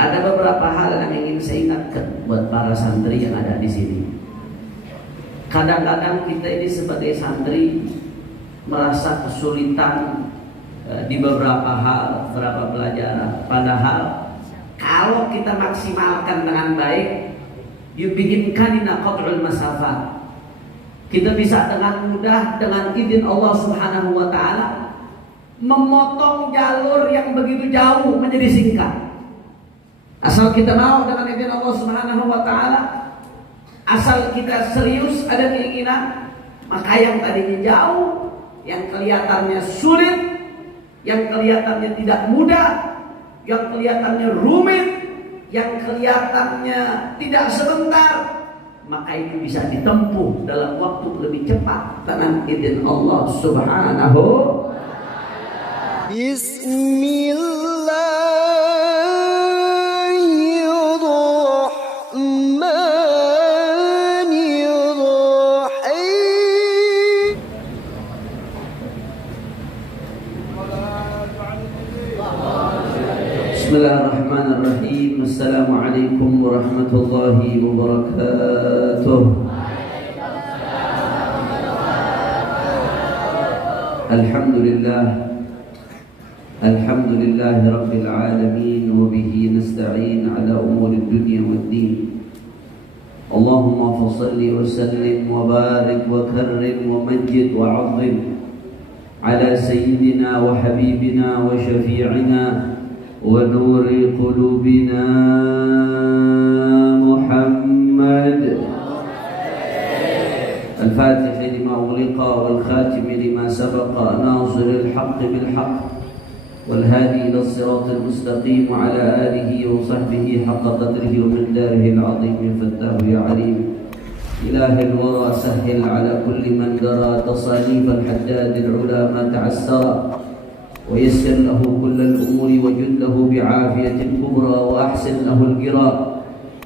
Ada beberapa hal yang ingin saya ingatkan buat para santri yang ada di sini. Kadang-kadang kita ini sebagai santri merasa kesulitan di beberapa hal, beberapa pelajaran. Padahal kalau kita maksimalkan dengan baik, yubiinkanina qadrul masafat. Kita bisa dengan mudah, dengan izin Allah Subhanahu wa taala, memotong jalur yang begitu jauh menjadi singkat. Asal kita mau dengan izin Allah Subhanahu wa taala, asal kita serius ada keinginan, maka yang tadinya jauh, yang kelihatannya sulit, yang kelihatannya tidak mudah, yang kelihatannya rumit, yang kelihatannya tidak sebentar, maka itu bisa ditempuh dalam waktu lebih cepat dengan izin Allah Subhanahu wa taala. Bismillahirrahmanirrahim. Assalamualaikum warahmatullahi wabarakatuh. Alhamdulillah, alhamdulillahi rabbil alamin, wa bihi nasta'in ala umuri dunya waddin. Allahumma fassalli wa sallim wa barik wa karrim wa majid wa 'azzim ala sayyidina wa habibina wa syafi'ina ونور قلوبنا محمد الفاتح لما أغلق والخاتم لما سبق ناصر الحق بالحق والهادي إلى الصراط المستقيم وعلى آله وصحبه حق قدره ومقداره العظيم. فتاه يا عليم إله الورى سهل على كل من درى تصانيف الحداد العلا ما تعسر ويسر له كل الأمور وجد له بعافية كبرى وأحسن له الجراء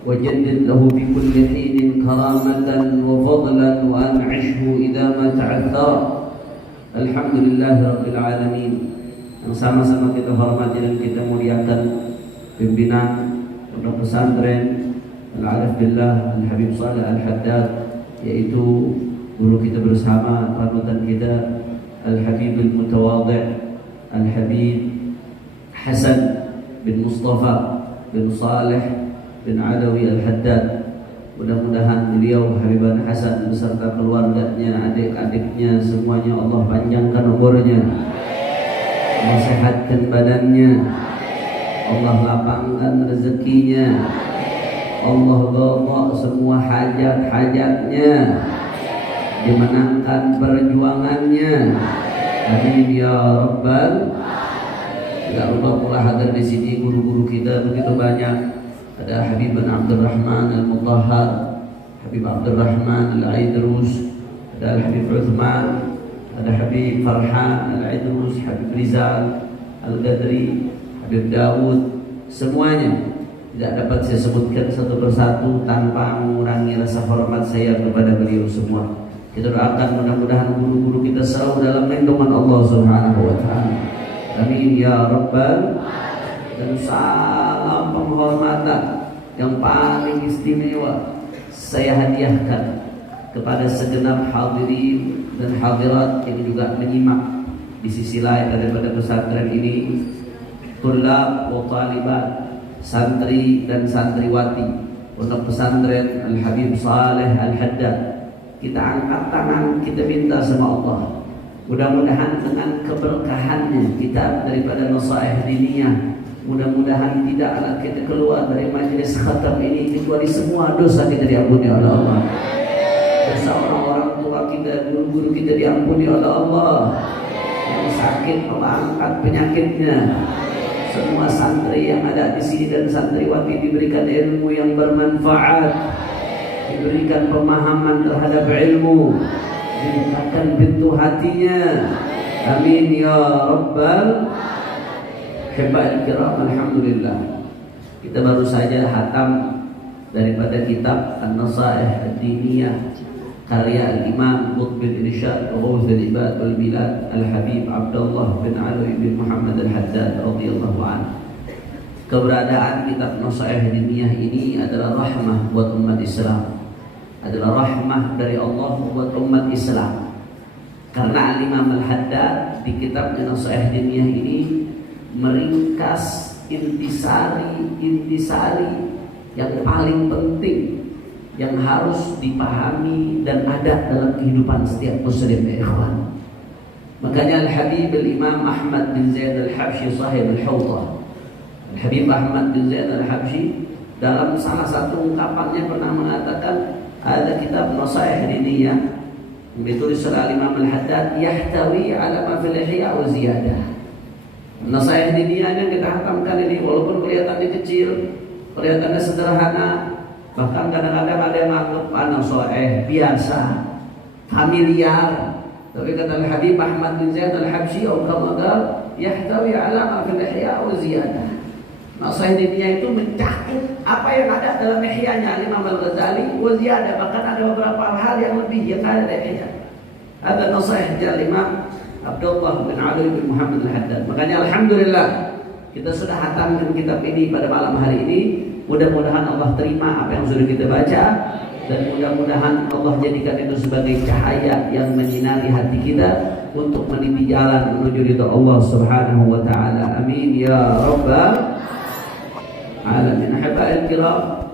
وجدد له بكل حين كرامة وفضلا وأنعشه إذا ما تعثر. الحمد لله رب العالمين. Yang sama-sama kita hormati dan kita muliakan pimpinan pondok pesantren Al-Arif Billah Al-Habib Saleh Al-Haddad, yaitu guru kita bersama, panutan kita Al-Habib Al-Mutawadhi' Al-Habib Hasan bin Mustafa bin Saleh bin Alawi Al-Haddad. Mudah-mudahan beliau Habiban Hasan beserta keluarganya, adik-adiknya semuanya Allah panjangkan umurnya, Allah sehatkan badannya, Allah lapangkan rezekinya, Allah bawa semua hajat-hajatnya, dimenangkan perjuangannya. Amin ya Rabbal. Ya Allah, pula hadir di sini guru-guru kita begitu banyak. Ada Habib bin Abdurrahman Al-Mutahhar, Habib Abdurrahman Al-Aidrus, ada Habib Uthman, ada Habib Farhan Al-Aidrus, Habib Rizal Al-Gadri, Habib Dawud. Semuanya tidak dapat saya sebutkan satu persatu tanpa mengurangi rasa hormat saya kepada beliau semua. Kita doakan mudah-mudahan guru-guru kita selalu dalam lindungan Allah Subhanahu wa taala. Amin ya Rabbal. Dan salam penghormatan yang paling istimewa saya hadiahkan kepada segenap hadirin dan hadirat yang juga menyimak di sisi lain daripada pesantren ini, tulab wa talibat, santri dan santriwati pondok pesantren Al-Habib Saleh Al-Haddad. Kita angkat tangan, kita minta sama Allah, mudah-mudahan dengan keberkahannya kita daripada nasaih diniyah, mudah-mudahan tidaklah kita keluar dari majelis khatam ini kecuali semua dosa kita diampuni oleh Allah, dosa orang-orang tua kita, guru-guru kita diampuni oleh Allah, yang sakit Allah angkat penyakitnya, semua santri yang ada di sini dan santriwati diberikan ilmu yang bermanfaat, diberikan pemahaman terhadap ilmu, dibukakan pintu hatinya. Amin ya Rabbal. Hebat kiram, alhamdulillah. Kita baru saja hatam daripada kitab An-Nasaih Ad-Diniyah karya Al-Imam Qutbil Irsyad wa Ghawthul Ibad wal Bilad Al-Habib Abdullah bin Ali bin Muhammad Al-Haddad radhiyallahu anhu. keberadaan kitab Nasaih Diniyah ini adalah rahmah buat umat Islam, adalah rahmah dari Allah buat umat Islam. Karena Al-Imam Al-Haddad di kitab Nasaih Diniyah ini meringkas intisari yang paling penting yang harus dipahami dan ada dalam kehidupan setiap muslim, ya ikhwan. Makanya Al-Habib Al-Imam Ahmad bin Zaid Al-Habsyi sahib Al-Hawthah, Al-Habib Ahmad bin Zaid Al-Habsyi dalam salah satu ungkapannya pernah mengatakan, ada kitab Nasaih Diniyah ditulis oleh Imam Al-Haddad yahtawi ala ma fil ihya wa ziyadah. Nasaih Diniyah yang kita hatamkan ini walaupun kelihatannya kecil, kelihatannya sederhana, bahkan kadang-kadang ada yang menganggap nasaih biasa, familiar. Tapi kata Al-Habib Ahmad bin Zaid Al-Habsyi atau kamadal yahtawi ala ma fil ihya wa ziyadah. Nasaih Diniyah itu mencakup apa yang ada dalam Ihya'nya Imam Al-Ghazali wa ziyadah, bahkan ada beberapa hal yang lebih yang ada dalam Ihya. Ada nasaih dari Imam Abdullah bin Ali bin Muhammad Al-Haddad. Makanya alhamdulillah kita sudah hatamkan kitab ini pada malam hari ini. Mudah-mudahan Allah terima apa yang sudah kita baca, dan mudah-mudahan Allah jadikan itu sebagai cahaya yang menyinari hati kita untuk meniti jalan menuju ridha Allah Subhanahu wa taala. Amin ya rabbal alamin. Habaib kiram,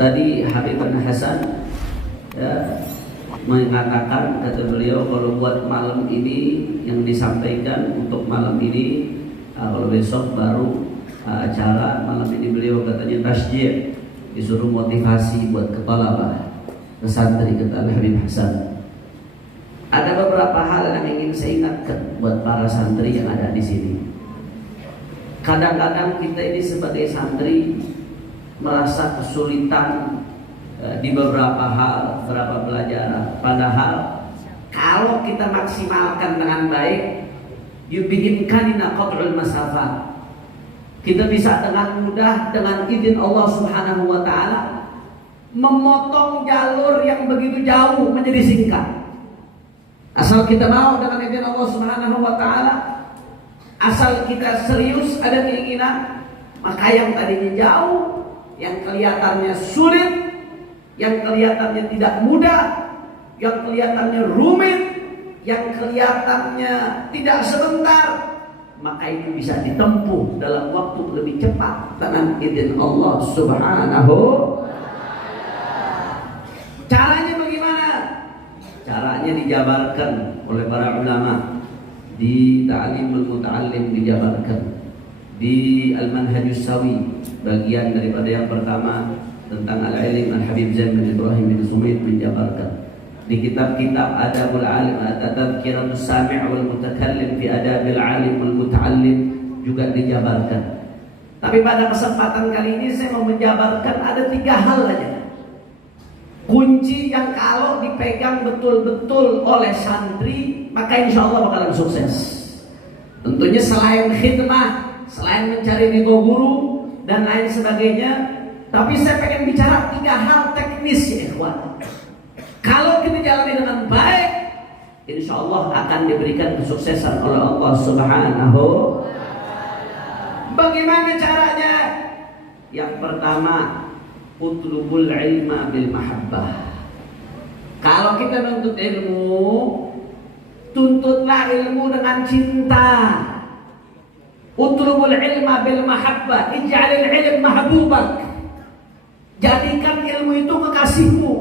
tadi Habib Hasan ya, mengatakan, kata beliau, kalau buat malam ini yang disampaikan untuk malam ini, kalau besok baru acara malam ini, beliau katanya tasjid, disuruh motivasi buat kepala pesantren, kata Habib Hasan. Ada beberapa hal yang ingin saya ingatkan buat para santri yang ada di sini. Kadang-kadang kita ini sebagai santri merasa kesulitan di beberapa hal, beberapa pelajaran. Padahal kalau kita maksimalkan dengan baik, yubihinkanina qad'ul masafah, kita bisa dengan mudah, dengan izin Allah Subhanahu wa taala, memotong jalur yang begitu jauh menjadi singkat. Asal kita mau dengan izin Allah Subhanahu wa taala, asal kita serius ada keinginan, maka yang tadinya jauh, yang kelihatannya sulit, yang kelihatannya tidak mudah, yang kelihatannya rumit, yang kelihatannya tidak sebentar, maka itu bisa ditempuh dalam waktu lebih cepat dengan izin Allah Subhanahu. Caranya bagaimana? Caranya dijabarkan oleh para ulama di Ta'limul Muta'allim, dijabarkan di Al-Manhajus Sawi, bagian daripada yang pertama tentang Al-Ilm Al-Habib Zain bin Ibrahim bin Sumit menjabarkan. Di kitab-kitab Adabul Alim, Tadhkiratus Sami' wal Mutakallim fi Adabil Alim wal Muta'allim juga dijabarkan. Tapi pada kesempatan kali ini saya mau menjabarkan ada 3 hal saja. Kunci yang kalau dipegang betul-betul oleh santri, maka insya Allah bakalan sukses. Tentunya selain khidmah, selain mencari ridho guru dan lain sebagainya, tapi saya pengen bicara 3 hal teknis ya ikhwan. Kalau kita jalani dengan baik, insya Allah akan diberikan kesuksesan oleh Allah Subhanahu. Bagaimana caranya? Yang pertama, utlubul ilma bil mahabbah. Kalau kita menuntut ilmu, tuntutlah ilmu dengan cinta. Utlubul ilma bil mahabbah, ij'alil ilm mahbubak. Jadikan ilmu itu kekasihmu.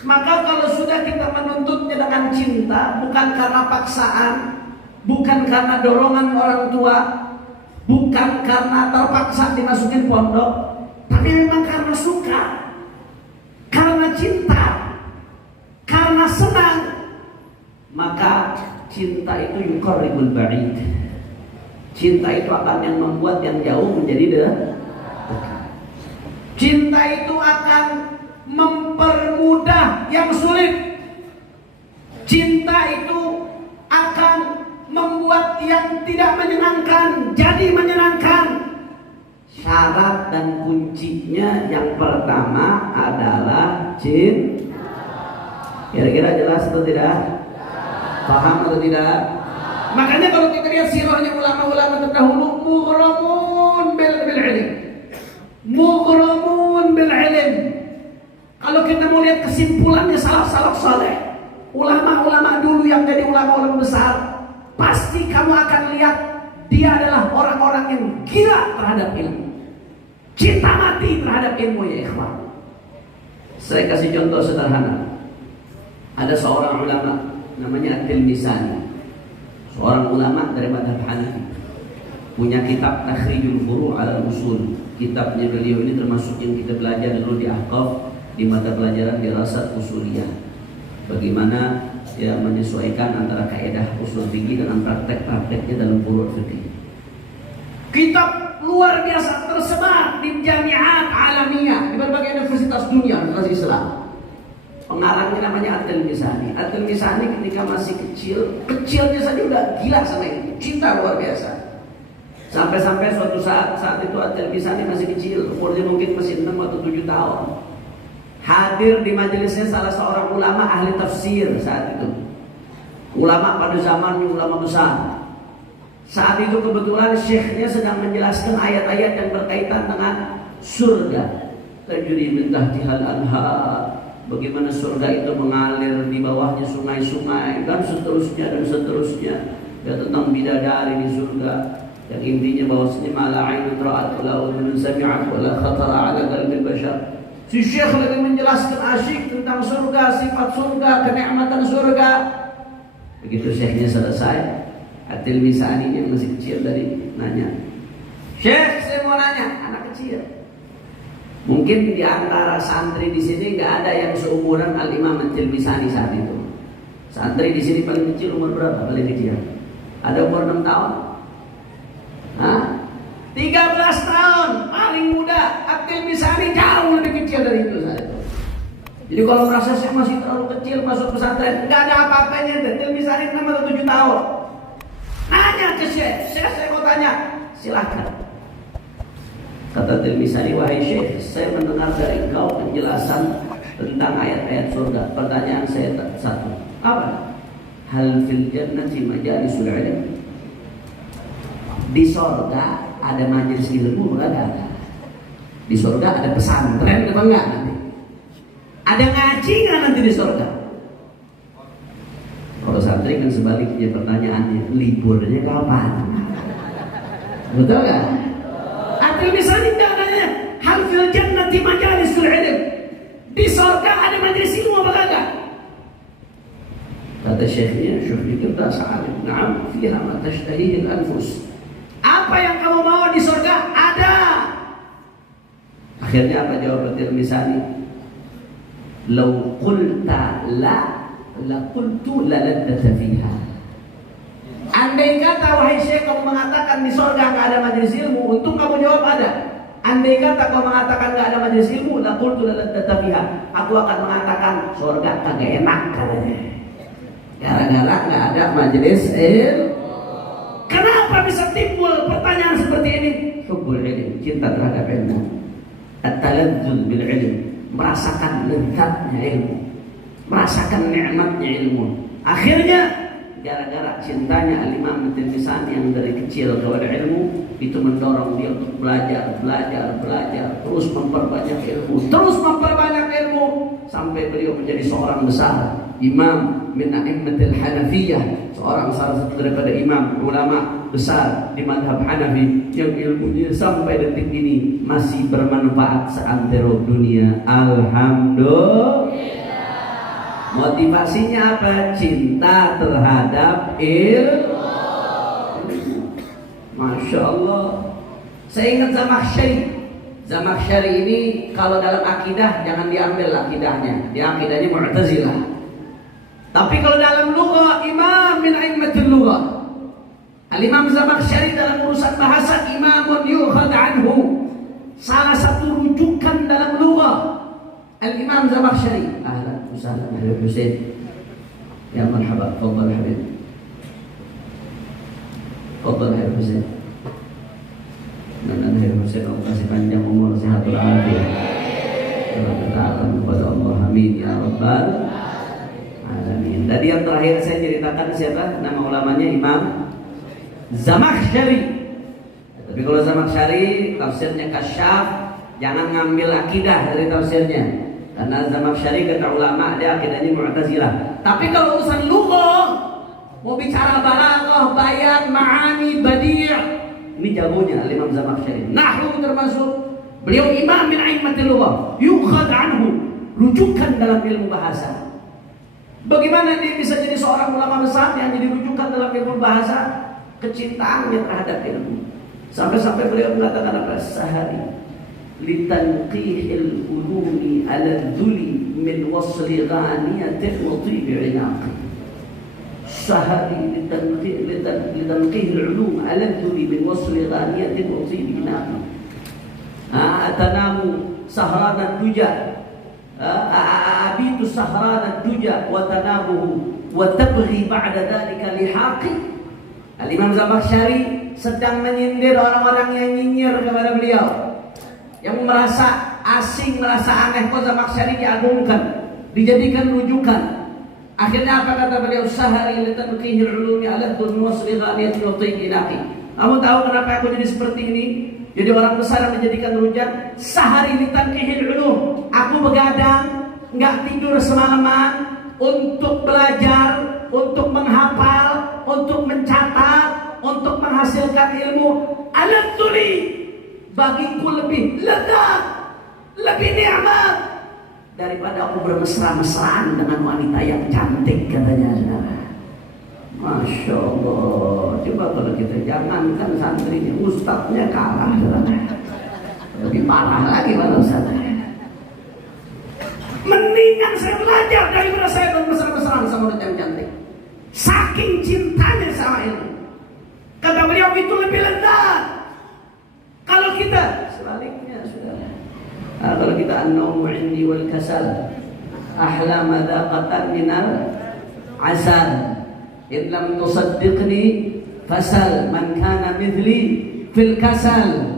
Maka kalau sudah kita menuntutnya dengan cinta, bukan karena paksaan, bukan karena dorongan orang tua, bukan karena terpaksa dimasukin pondok, tapi memang karena suka, karena cinta, karena senang, maka cinta itu yuqarribul ba'id. Cinta itu akan yang membuat yang jauh menjadi dekat. Cinta itu akan mempermudah yang sulit. Cinta itu akan membuat yang tidak menyenangkan jadi menyenangkan. Syarat dan kuncinya yang pertama adalah cinta. Kira-kira jelas atau tidak? Paham atau tidak? Makanya kalau kita lihat sirahnya ulama-ulama terdahulu, mughramun salaf saleh, ulama-ulama dulu yang jadi ulama-ulama besar, pasti kamu akan lihat dia adalah orang-orang yang gila terhadap ilmu, cinta mati terhadap ilmu, ya ikhwan. Saya kasih contoh sederhana. Ada seorang ulama namanya At-Tilmisani, seorang ulama dari mazhab Hanafi, punya kitab Takhrijul Furu' ala Usul. Kitabnya beliau ini termasuk yang kita belajar dulu di Ahqaf, di mata pelajaran dirasat usuliyah. Bagaimana ya menyesuaikan antara kaidah usul fikih dengan praktek-prakteknya dalam furu' fikih. Kitab luar biasa tersebar di jamiat alamiah, di berbagai universitas dunia, universitas Islam. Pengarangnya namanya At-Tilmisani. At-Tilmisani ketika masih kecilnya saja udah gila sama itu, cinta luar biasa. Sampai-sampai suatu saat itu At-Tilmisani masih kecil, umurnya mungkin masih 6 atau 7 tahun. Hadir di majelisnya salah seorang ulama ahli tafsir saat itu. Ulama pada zamannya ulama besar. Saat itu kebetulan syekhnya sedang menjelaskan ayat-ayat yang berkaitan dengan surga. Tajri min tahtihal anhar. Bagaimana surga itu mengalir di bawahnya sungai-sungai dan seterusnya. Ya, tentang bidadari di surga. Yang intinya bahwasanya mala ainun ra'at wala udhun sami'at wala khatara 'ala qalbi bashar. Si syekh lagi menjelaskan asyik tentang surga, sifat surga, kenikmatan surga. Begitu syekhnya selesai, At-Tilmisani yang masih kecil dari nanya, "Syekh, saya mau nanya," anak kecil. Mungkin di antara santri di sini nggak ada yang seumuran Al-Imam At-Tilmisani saat itu. Santri di sini paling kecil umur berapa? Paling kecil. Ada umur 6 tahun. 13 tahun paling muda. At-Tilmisani jauh lebih kecil dari itu saat itu. Jadi kalau merasa saya masih terlalu kecil masuk pesantren, nggak ada apa-apanya. At-Tilmisani 6 atau 7 tahun. Nanya ke Syekh, saya mau tanya, silahkan. Kata At-Tilmisani, "Wahai Syekh, saya mendengar dari engkau penjelasan tentang ayat-ayat surga. Pertanyaan saya satu, apa? Hal fil jannati majalisul ilm?" Di sorga ada majelis ilmu, ada. Di sorga ada pesantren, apa enggak nanti? Ada ngaji nggak nanti di sorga? Kalau santri kan sebaliknya pertanyaannya, liburnya kapan? Betul nggak? At-Tilmisani tidak nanya, hal fil jannati majalisul ilm. Di sorga ada majelis ilmu apa enggak? Kata syekhnya, "Syekh kita sa'alim, na'am, fiha ma tashtahihi al-anfus." Apa yang kamu mau di surga? Ada. Akhirnya apa jawab At-Tilmisani? "Lau qulta la qultu la laddata fiha." Andai kata wahai Syekh kamu mengatakan di surga enggak ada majelis ilmu, untung kamu jawab ada. Andai kata kamu mengatakan enggak ada majelis ilmu, la qultu la laddata fiha, aku akan mengatakan surga kagak enak katanya. Gara-gara enggak ada majelis ilmu. Kenapa bisa timbul pertanyaan seperti ini? Hubbul ilm, cinta terhadap ilmu. At-taladzuz bil ilm, merasakan lezatnya ilmu, merasakan nikmatnya ilmu. Akhirnya gara-gara cintanya Al-Imam At-Tilmisani yang dari kecil kepada ilmu, itu mendorong dia untuk belajar, terus memperbanyak ilmu, sampai beliau menjadi seorang besar, imam min a'immatil Hanafiyah, seorang salah satu daripada imam ulama besar di mazhab Hanafi yang ilmunya sampai detik ini masih bermanfaat seantero dunia. Alhamdulillah. Motivasinya apa? Cinta terhadap ilmu. Masya Allah. Saya ingat Zamakhsyari ini kalau dalam akidah jangan diambil akidahnya. Dia akidahnya Mu'tazilah. Tapi kalau dalam lugah, imam min a'immatil lugah. Al-Imam Zamakhsyari dalam urusan bahasa imamun yukhad anhu. Salah satu rujukan dalam lugah Al-Imam Zamakhsyari. Ahlan wa sahlan Habib Husain. Ya marhaba, tafadhal Habib. Tafadhal Habib Husain. Dan Habib Husain Allah kasih panjang umur, sehat walafiat. Kita berdoa kepada Allah, amin ya rabbal alamin. Tadi yang terakhir saya ceritakan siapa? Nama ulamanya Imam Zamakhsyari. Tapi kalau Zamakhsyari tafsirnya Kasyaf, jangan ngambil akidah dari tafsirnya. Karena Zamakhsyari kata ulama dia akidahnya Mu'tazilah. Tapi kalau urusan lughah, mau bicara balaghah, bayan, ma'ani, badi', ini jagonya Imam Zamakhsyari. Nahwu termasuk, beliau imam min a'immatil lughah, yukhad anhu, rujukan dalam ilmu bahasa. Bagaimana dia bisa jadi seorang ulama besar yang jadi rujukan dalam ilmu bahasa? Kecintaannya terhadap ilmu. Sampai-sampai beliau mengatakan apa? Sahari litanqihil ulumi ala dhuli min wasli ghaniyatin wa tibi inaqi. Sahari litanqihil ulum ala dhuli min wasli ghaniyatin wa tibi inaqi. Atanamu sahrana duja, abitu sahrana duja wa tanabuhu wa tabghi ba'da dhalika lihaqi. Al-Imam Zamakhsyari sedang menyindir orang-orang yang nyinyir kepada beliau, yang merasa asing, merasa aneh. Kok Zamakhsyari diagungkan, dijadikan rujukan. Akhirnya apa kata beliau? Sahari litanqihil ulumi ala dhul wasli ghaniyatin wa tibi inaqi. Kamu tahu kenapa aku jadi seperti ini? Jadi orang besar yang menjadikan rujak. Sahari litanqihil ulum, aku begadang, nggak tidur semalaman untuk belajar, untuk menghafal, untuk mencatat, untuk menghasilkan ilmu. Alat tuli, bagiku lebih lezat, lebih nikmat daripada aku bermesra-mesraan dengan wanita yang cantik, katanya saudara. Masya Allah. Coba kalau kita jangankan santrinya, ustadznya kalah, saudara. Lebih parah lagi kalau saudara. Mendingan saya belajar daripada saya bermesra-mesraan sama wanita yang cantik. Saking cintanya sama ilmu. Kata beliau itu lebih lezat. Kalau kita sebaliknya, saudara. Kalau kita an-nawmu 'indi wal kasal ahla madaqatan minal asal. In lam tusaddiqni fasal man kana mithli fil kasal.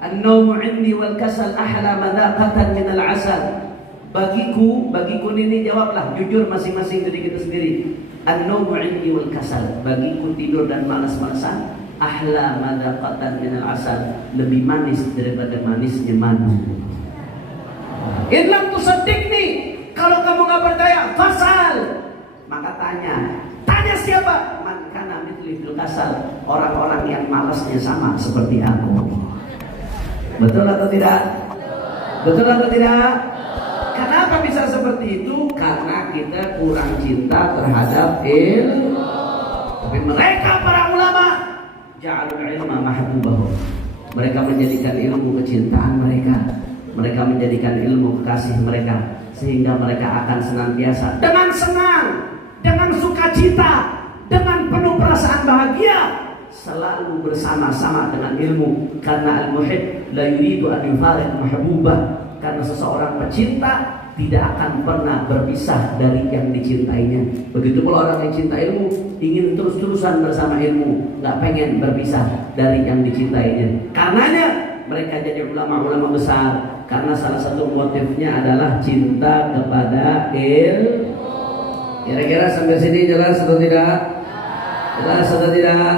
An-nawmu 'indi wal kasal ahla madaqatan minal asal. Bagiku ini jawablah jujur masing-masing dari kita sendiri. An-nawmu 'indi wal kasal, bagiku tidur dan malas-malasan ahla madaqatan minal asal, lebih manis daripada manisnya madu. In lam tusaddiqni, kalau kamu enggak percaya, fasal, maka tanya siapa? Man kana mithli fil kasal, orang-orang yang malasnya sama seperti aku. Betul atau tidak? Betul atau tidak? Kenapa bisa seperti itu? Karena kita kurang cinta terhadap ilmu. Tapi mereka para ulama ja'alul ilma mahbubahum. Mereka menjadikan ilmu kecintaan mereka. Mereka menjadikan ilmu kekasih mereka, sehingga mereka akan senantiasa dengan senang, dengan sukacita, dengan penuh perasaan bahagia selalu bersama-sama dengan ilmu. Karena al-muhib la yuridu an yufariq mahbubah. Karena seseorang pecinta tidak akan pernah berpisah dari yang dicintainya. Begitu pula orang yang cinta ilmu ingin terus-terusan bersama ilmu, nggak pengen berpisah dari yang dicintainya. Karenanya mereka jadi ulama-ulama besar, karena salah satu motifnya adalah cinta kepada ilmu. Kira-kira sampai sini jelas atau tidak? Jelas atau tidak?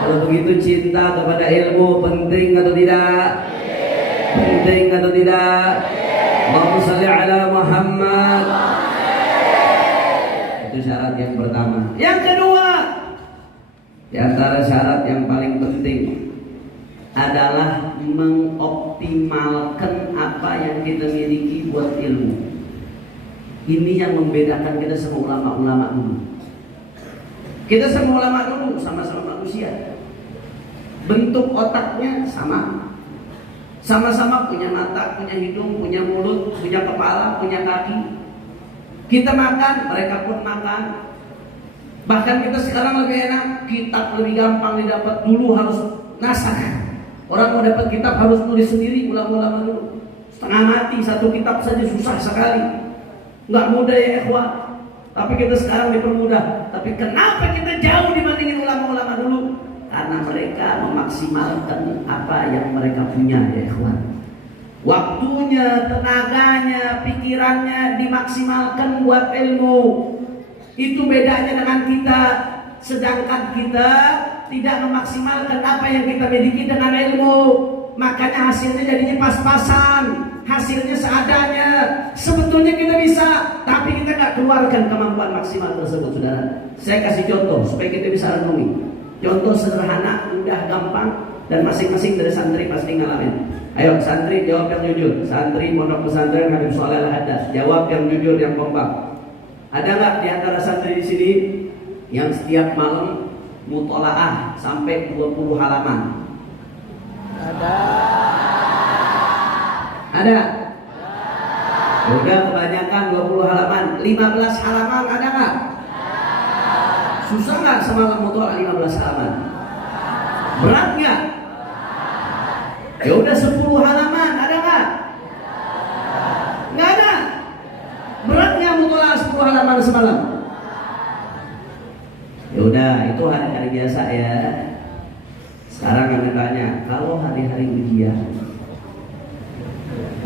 Kalau begitu cinta kepada ilmu penting atau tidak? Penting atau tidak? Allahumma shalli ala Muhammad. Itu syarat yang pertama. Yang kedua, di antara syarat yang paling penting adalah mengoptimalkan apa yang kita miliki buat ilmu. Ini yang membedakan kita sama ulama-ulama dulu. Kita sama ulama dulu sama-sama manusia. Bentuk otaknya sama. Sama-sama punya mata, punya hidung, punya mulut, punya kepala, punya kaki. Kita makan, mereka pun makan. Bahkan kita sekarang lebih enak, kitab lebih gampang didapat. Dulu harus nasakh. Orang mau dapat kitab harus nulis sendiri, ulama-ulama dulu. Setengah mati, satu kitab saja susah sekali. Nggak mudah ya ikhwah. Tapi kita sekarang dipermudah. Tapi kenapa kita jauh dibandingin ulama-ulama dulu? Karena mereka memaksimalkan apa yang mereka punya ya ikhwan. Waktunya, tenaganya, pikirannya dimaksimalkan buat ilmu. Itu bedanya dengan kita. Sedangkan kita tidak memaksimalkan apa yang kita miliki dengan ilmu. makanya hasilnya jadinya pas-pasan, hasilnya seadanya. Sebetulnya kita bisa, tapi kita nggak keluarkan kemampuan maksimal tersebut, saudara. Saya kasih contoh supaya kita bisa renungi. Contoh sederhana, mudah, gampang, dan masing-masing dari santri pasti ngalamin. Ayo santri jawab yang jujur. Santri pondok pesantren Habib Sholeh Al-Haddad, jawab yang jujur, yang kompak. Ada nggak di antara santri di sini yang setiap malam mutolaah sampai 20 halaman? Ada? Udah kebanyakan 20 halaman. 15 halaman ada nggak? Susah nggak semalam mutolaah 15 halaman? Berat nggak? Ya udah 10 halaman ada nggak? Nggak ada. Berat nggak mutolaah 10 halaman semalam? Ya udah, itu hari-hari biasa ya. Sekarang kami tanya, kalau hari-hari ujian,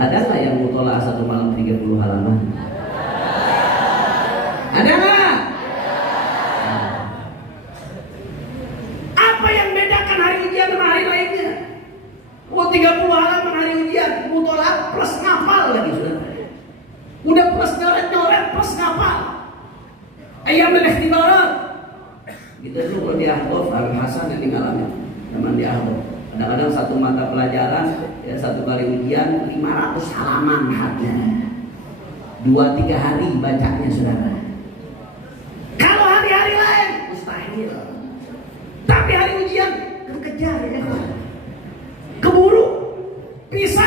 ada nggak yang mutolaah satu malam 30 halaman? Ada nggak? Apa yang bedakan hari ujian sama hari lainnya? Oh 30 halaman hari ujian, mutolaah plus ngapal lagi sudah. Udah plus nyoret-nyoret plus ngapal. Ayam ikhtibarat. Kita dulu kalau di Ahqaf Al-Hasan yang ngalamin zaman di Ahqaf. Kadang-kadang satu mata pelajaran ya satu kali ujian 500 halaman hadnya. 2-3 hari bacanya saudara. Kalau hari-hari lain mustahil. Tapi hari ujian kekejar ya. Keburu bisa.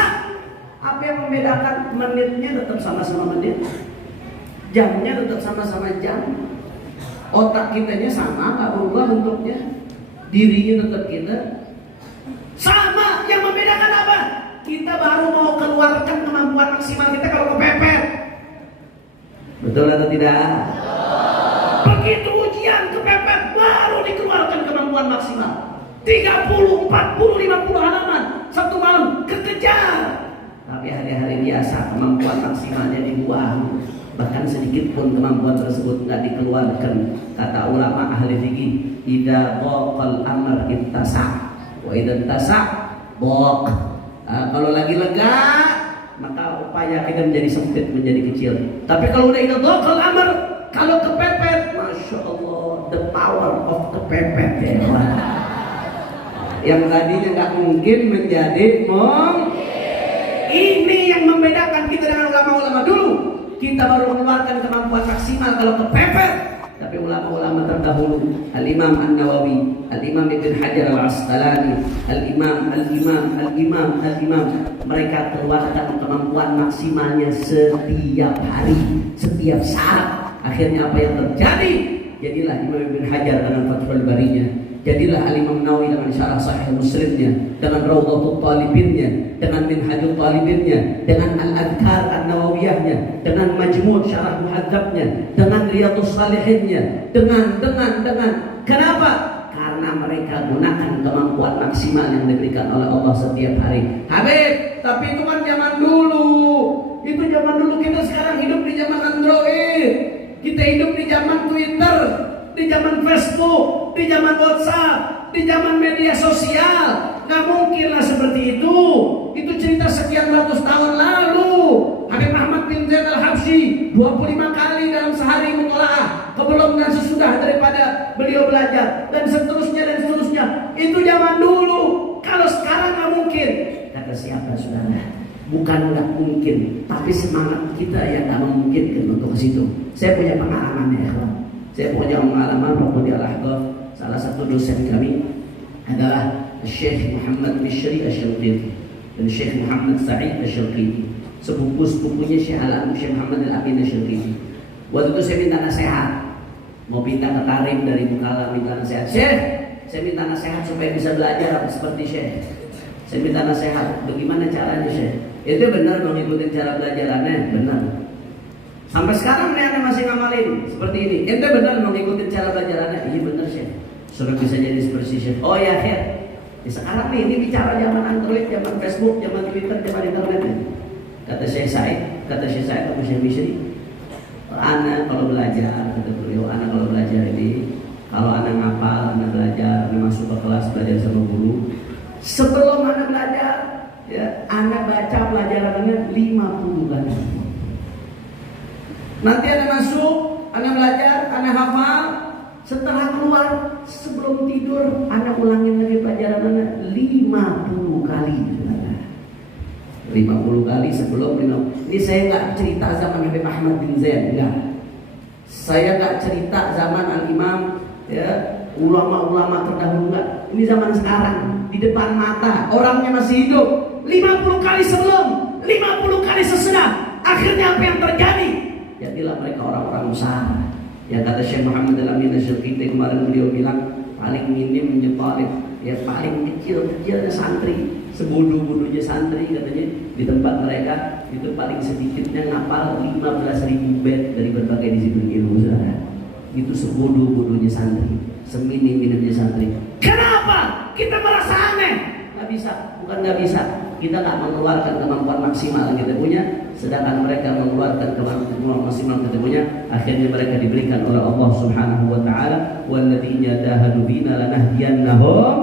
Apa yang membedakan? Menitnya tetap sama-sama menit, jamnya tetap sama-sama jam, otak kitanya sama, gak berubah bentuknya, dirinya tetap kita sama. Yang membedakan apa? Kita baru mau keluarkan kemampuan maksimal kita kalau kepepet. Betul atau tidak? Begitu ujian kepepet baru dikeluarkan kemampuan maksimal. 30, 40, 50 halaman satu malam kekejar. Tapi hari-hari biasa kemampuan maksimalnya dibuang. Bahkan sedikit pun kemampuan tersebut tidak dikeluarkan. Kata ulama ahli fikih, idza dhaqal amr ittasa' wa idza ittasa' dhaq. Kalau lagi lega maka upaya kita menjadi sempit, menjadi kecil. Tapi kalau udah idza dhaqal amr, kalau kepepet, masya Allah, the power of kepepet ya. Yang tadinya nggak mungkin menjadi Ini yang membedakan kita dengan ulama-ulama dulu. Kita baru mengeluarkan kemampuan maksimal kalau kepepet. Tapi ulama-ulama terdahulu, Al-Imam An-Nawawi, Al-Imam Ibn Hajar Al-Asqalani, Al-Imam, mereka keluarkan kemampuan maksimalnya setiap hari, setiap saat. Akhirnya apa yang terjadi? Jadilah Imam Ibn Hajar dengan Fathul Barinya, jadilah Al-Imam Nawawi dengan Syarah Sahih Muslimnya, dengan Rawdatul Talibinnya, dengan Minhajul Talibinnya, dengan Al-Adhkar An-Nawawiyahnya, dengan Majmu' Syarah Muhadzabnya, dengan Riyadhus Shalihinnya, dengan kenapa? Karena mereka gunakan kemampuan maksimal yang diberikan oleh Allah setiap hari. Habib, tapi itu kan zaman dulu. Itu zaman dulu, kita sekarang hidup di zaman Android. Kita hidup di zaman Twitter, di zaman Facebook, di zaman WhatsApp, di zaman media sosial. Gak mungkinlah seperti itu. Itu cerita sekian ratus tahun lalu. Habib Ahmad bin Zaid Al-Habsyi 25 kali dalam sehari mutolaah, sebelum dan sesudah daripada beliau belajar, dan seterusnya. Itu zaman dulu. Kalau sekarang gak mungkin. Kata siapa saudara? Bukan nggak mungkin, tapi semangat kita yang nggak memungkinkan untuk ke situ. Saya punya pengalaman ya, saya punya pengalaman waktu di Al-Ahqaf. Salah satu dosen kami adalah Syekh Muhammad Mishri Asy-Syanqiti dan Syekh Muhammad Sa'id Asy-Syanqiti, sepupu-sepupunya Syekh Syekh Muhammad Al-Amin Asy-Syanqiti. Waktu itu saya minta nasihat, mau pindah ke Tarim dari Bukala, minta nasihat. Syekh, saya minta nasihat supaya bisa belajar seperti Syekh. Saya minta nasihat, bagaimana caranya Syekh? Itu benar dong ikutin cara belajarannya, benar. Sampai sekarang nih masih ngamalin seperti ini. Itu benar dong ikutin cara belajarannya, iya benar Syekh. Sudah bisa jadi seperti Syekh. Oh ya Syekh. Sekarang nih ini bicara zaman Android, zaman Facebook, zaman Twitter, zaman internet. Kata Syekh Said atau Syekh Mishri, anak kalau belajar, kata beliau, anak kalau belajar ini, kalau anak ngapal, anak belajar, anak masuk ke kelas belajar sama guru. Sebelum anak belajar, Ya, anak baca pelajarannya 50 kali. Nanti anak masuk, anak belajar, anak hafal. Setelah keluar, sebelum tidur, anak ulangin lagi pelajarannya 50 kali. 50 kali sebelum 50. Ini saya nggak cerita zaman Habib Ahmad bin Zaid, enggak. Saya nggak cerita zaman Al-Imam, ya, ulama-ulama terdahulu, enggak. Ini zaman sekarang, di depan mata, orangnya masih hidup. 50 kali sebelum, 50 kali sesudah. Akhirnya apa yang terjadi? Jadilah mereka orang-orang besar. Yang kata Syekh Muhammad Al-Amin Asy-Syafi'i kemarin, beliau bilang paling minim talib, ya paling kecil-kecilnya santri, sebodoh-bodohnya santri katanya di tempat mereka itu paling sedikitnya ngapal 15.000 bait dari berbagai disiplin ilmu, saudara. Itu sebodoh-bodohnya santri, seminim-minimnya santri. Kenapa kita merasa aneh? Nggak bisa, bukan nggak bisa. Kita nggak mengeluarkan kemampuan maksimal yang kita punya, sedangkan mereka mengeluarkan kemampuan maksimal yang kita punya. Akhirnya mereka diberikan oleh Allah Subhanahu wa taala, walladzina jahadu fina lanahdiyannahum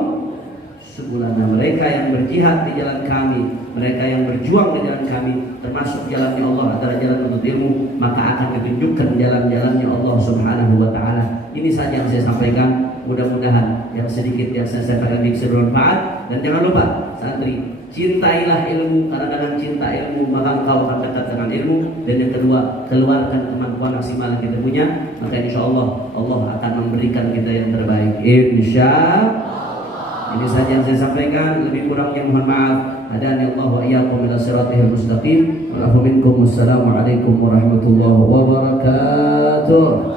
subulana. Mereka yang berjihad di jalan kami, mereka yang berjuang di jalan kami, termasuk jalannya Allah adalah jalan untuk ilmu, maka akan ditunjukkan jalan-jalannya Allah Subhanahu wa taala. Ini saja yang saya sampaikan. Mudah-mudahan yang sedikit yang saya sampaikan bisa bermanfaat. Dan jangan lupa santri, cintailah ilmu, karena dengan cinta ilmu maka engkau akan dekat dengan ilmu. Dan yang kedua, keluarkan kemampuan maksimal yang kita punya, maka insya Allah Allah akan memberikan kita yang terbaik, insya Allah. Ini saja yang saya sampaikan, lebih kurangnya mohon maaf. Hadani Allah wa iyyakum ila siratal mustaqim. Wa lakum minkum. Wassalamualaikum warahmatullahi wabarakatuh.